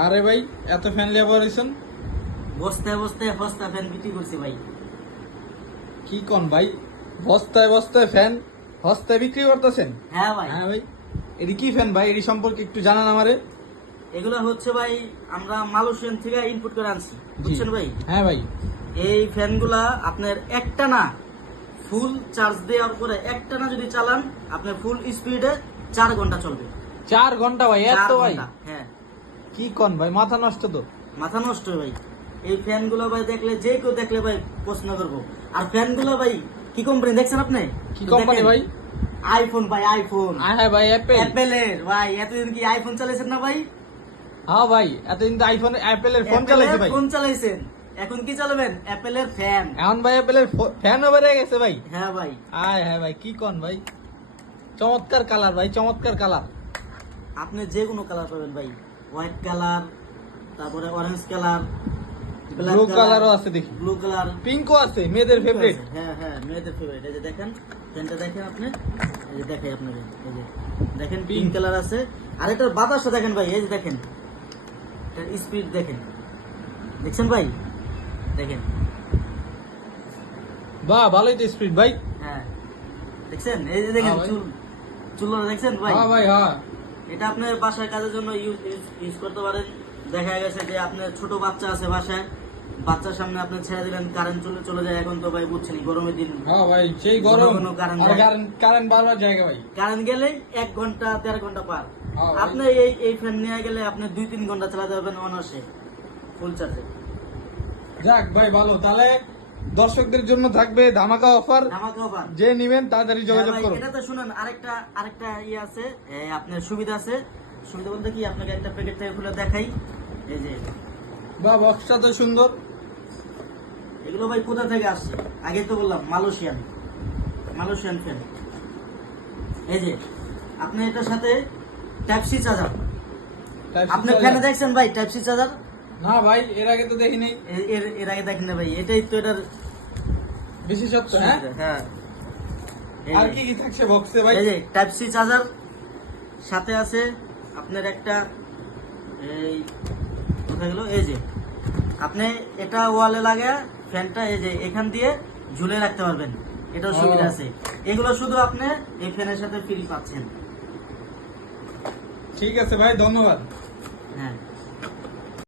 আরে ভাই এত ফ্যান লিয়ে পড়েছেন? বস্তায় বস্তায় সস্তা ফ্যান বিক্রি করছি ভাই। কি কোন ভাই, বস্তায় বস্তায় ফ্যান হস্তায় বিক্রি করতেছেন? হ্যাঁ ভাই। হ্যাঁ ভাই, এটি কি ফ্যান ভাই? এটি সম্পর্কে একটু জানান আমারে। এগুলো হচ্ছে ভাই আমরা মালয়েশিয়ান থেকে ইনপুট করে আনছি, বুঝছেন ভাই। হ্যাঁ ভাই। এই ফ্যানগুলা আপনার একটা না ফুল চার্জ দেওয়ার পরে একটা না যদি চালান আপনার ফুল স্পিডে 4 ঘন্টা চলবে। 4 ঘন্টা ভাই? 4 এত ভাই? ঘন্টা, হ্যাঁ। কি কোন ভাই, মাথা নষ্ট তো। মাথা নষ্ট ভাই। এই ফ্যান গুলো ভাই দেখলে যে কেউ দেখলে ভাই প্রশ্ন করবো। আর ফ্যান গুলো ভাই কি কোম্পানি দেখছেন আপনি? কি কোম্পানি ভাই? আইফোন ভাই, আইফোন। হ্যাঁ ভাই, অ্যাপেলের ভাই। এতদিন কি আইফোন চালাইছেন না ভাই? হ্যাঁ ভাই, এতদিন তো আইফোন অ্যাপেলের ফোন চালাইছে ভাই। ফোন চালাইছেন, এখন কি চালাবেন? অ্যাপেলের ফ্যান। এখন ভাই অ্যাপেলের ফ্যান ওভার হয়ে গেছে ভাই। হ্যাঁ ভাই। হ্যাঁ ভাই, কি কোন ভাই, চমৎকার কালার ভাই, চমৎকার কালার। আপনি যে কোনো কালার পাবেন ভাই, হোয়াইট কালার, তারপরে অরেঞ্জ কালার, ব্লু কালারও আছে দেখি, ব্লু কালার, পিঙ্কও আছে, মেয়েদের ফেভারিট। হ্যাঁ হ্যাঁ, মেয়েদের ফেভারিট। এই যে দেখেন ফ্যানটা, দেখেন আপনি, এই যে দেখাই আপনাকে, এই যে দেখেন পিঙ্ক কালার আছে। আর এটার বাতাসটা দেখেন ভাই, এই যে দেখেন এটার স্পিড দেখেন, দেখছেন ভাই? দেখেন, বাহ, ভালোই তো স্পিড ভাই। হ্যাঁ দেখছেন, এই যে দেখেন হ্যাঁ ভাই। চুলটা দেখছেন ভাই? হ্যাঁ ভাই, হ্যাঁ। এটা আপনার বাসায় কাজের জন্য ইউজ করতে পারেন। দেখা গেছে যে আপনার ছোট বাচ্চা আছে বাসায়, বাচ্চার সামনে আপনি ছেড়ে দিলেন, কারেন্ট চলে যায়। এখন তো ভাই বুঝছেন গরমের দিন, হ্যাঁ ভাই, সেই গরম, কারেন্ট কারেন্ট বারবার জায়গা ভাই। কারেন্ট গেলেই 1 ঘন্টা 1.5 ঘন্টা পার। হ্যাঁ ভাই। আপনি এই ফ্যান নিয়ে গেলে আপনি 2-3 ঘন্টা চালাতে পারবেন অনায়াসে ফুল চার্জে। যাক ভাই, ভালো। তাহলে দর্শকদের জন্য থাকবে ধামাকা অফার, ধামাকা অফার। যে নিবেন তাড়াতাড়ি যোগাযোগ করুন। এটা তো শুনেন, আরেকটা ইয়ে আছে, আপনার সুবিধা আছে। সুবিধা বলতে কি, আপনাকে একটা প্যাকেট থেকে খুলে দেখাই। এই যে বাহ, বক্সটা তো সুন্দর। এগুলো ভাই কোথা থেকে আসছে? আগে তো বললাম মালয়েশিয়ান ফ্যান। এই যে আপনি এটার সাথে টাইপ সি চার্জার। আপনি ফ্যানে দেখছেন ভাই টাইপ সি চার্জার? না ভাই, এর আগে তো দেখিনি। এর আগে দেখেন না ভাই, এটাই তো এটার বিশেষত্ব। হ্যাঁ, হ্যাঁ। আর কি কি থাকছে বক্সে ভাই? এই যে টাইপ সি চার্জার, সাথে আছে আপনার একটা, এই কোথায় গেল, এই যে আপনি এটা ওয়ালে লাগে ফ্যানটা এই যে এখান দিয়ে ঝুলে রাখতে পারবেন, এটাও সুবিধা আছে। এগুলো শুধু আপনি এই ফ্যানের সাথে ফ্রি পাচ্ছেন। ঠিক আছে ভাই, ধন্যবাদ। হ্যাঁ।